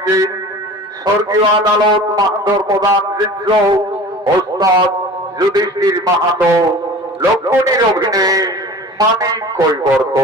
অংশ স্বর্গীয় আদালত মাহাতর প্রধান শিষ্য ওস্তাদ যুধিষ্ঠির মাহাতো লক্ষণীর অভিনয়ে মানিক কৈবর্ত।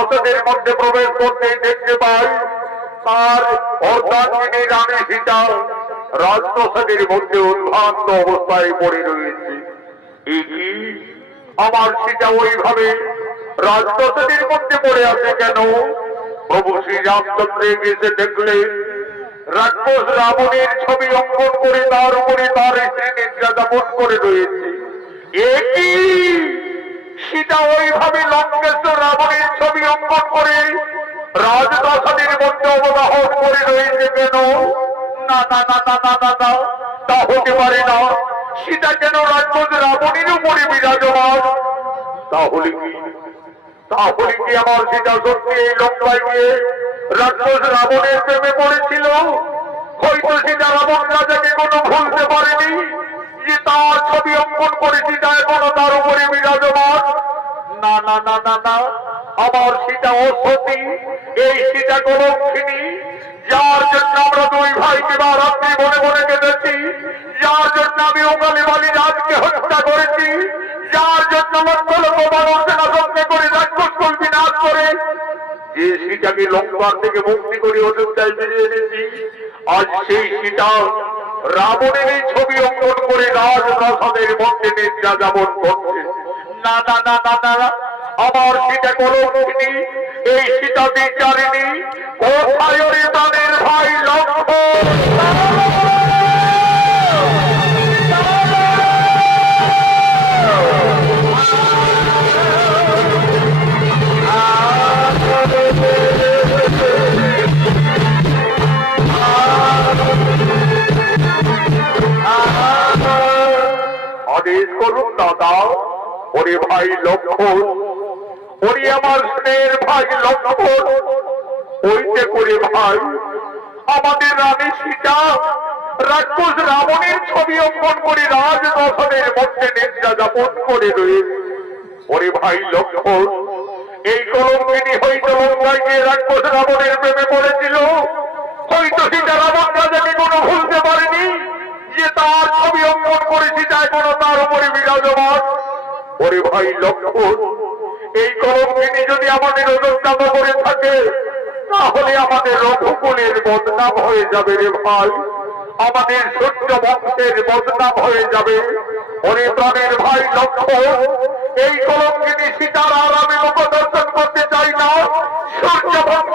রাজপ্রসাদের মধ্যে প্রবেশ করতে দেখতে পাই, তার অর্ধাঙ্গিনী রানী সীতা রাজপ্রসাদের মধ্যে উদ্ভ্রান্ত অবস্থায় পড়ে রয়েছে। আমার সীতা ওইভাবে রাজপ্রসাদের মধ্যে পড়ে আছে কেন? প্রভু শ্রী রামচন্দ্রের এসে দেখলেন রাক্ষস রাবণের ছবি অঙ্কন করে তার উপরে তার স্ত্রী নিদ্রা যাপন করে রয়েছে। এ কি সীতা ওইভাবে লঙ্কেশ্বর রাবণের রাজপ্রাসাদের মধ্যে অবগাহন করে রয়েছে কেন? না না না না না না না, তা হতে পারে না। সীতা কেন রাক্ষস রাবণের উপরে বিরাজমান? তাহলে কি? তাহলে কি আমার সীতা সত্যি এই লঙ্কায় গিয়ে রাক্ষস রাবণের প্রেমে পড়েছিল? হয়তো সীতা রাবণ রাজাকে কোনো ভুলতে পারেনি, যে তার ছবি অঙ্কন করে সীতা এখনও তার উপরে বিরাজমান। না না না না না। আমার সীতা অসতী এই সীতা কলঙ্কিনী যার জন্য আমরা দুই ভাই কিবা রাত্রি মনে মনে কেঁদেছি, যার জন্য আমি ওকালি বালি রাজকে হত্যা করেছি, যার জন্য লক্ষ লক্ষ মানুষ সেনা করে রাক্ষস কুল বিনাশ করে যে সীতাকে লঙ্কার থেকে মুক্তি করে অযোধ্যায় ফিরিয়ে এনেছি, আজ সেই সীতা রাবণের এই ছবি অঙ্কন করে রাজপ্রাসাদের মধ্যে নিদ্রা যাপন করছে না না না না না। আমার সীতা কলঙ্কিনী এই সীতা বিচারিণী কোথায় তাদের ভাই লক্ষ্মণ। আদেশ করুন দাদা। ওরে ভাই লক্ষণ, ওরে আমার স্নেহের ভাই লক্ষণ, ওইতে করে ভাই, আমাদের রানী সীতা, রাক্ষস রাবণের ছবি অঙ্কন করে রাজদর্শনের মধ্যে নিদ্রা যাপন করে রয়েছে। ওরে ভাই লক্ষণ, এই কলঙ্কিনী হয়তো লঙ্কায় গিয়ে রাক্ষস রাবণের প্রেমে পড়েছিল, হয়তো সীতা রাবণ রাজাকে কোনো ভুলতে পারেনি, যে তার ছবি অঙ্কন করেছি তাই কোনো তার উপরে বিরাজমান। ওরে ভাই, লক্ষণ, এই কলঙ্কিনী যদি আমাদের অযোগ্যাত করে থাকে, তাহলে আমাদের রঘুকুলের বদনাম হয়ে যাবে রে ভাই। আমাদের সূর্য বংশের বদনাম হয়ে যাবে। ওরে প্রাণের ভাই লক্ষ্মণ এই কলঙ্কিনী সীতার আর আমি মুখ দর্শন করতে চাই না। সূর্য মোর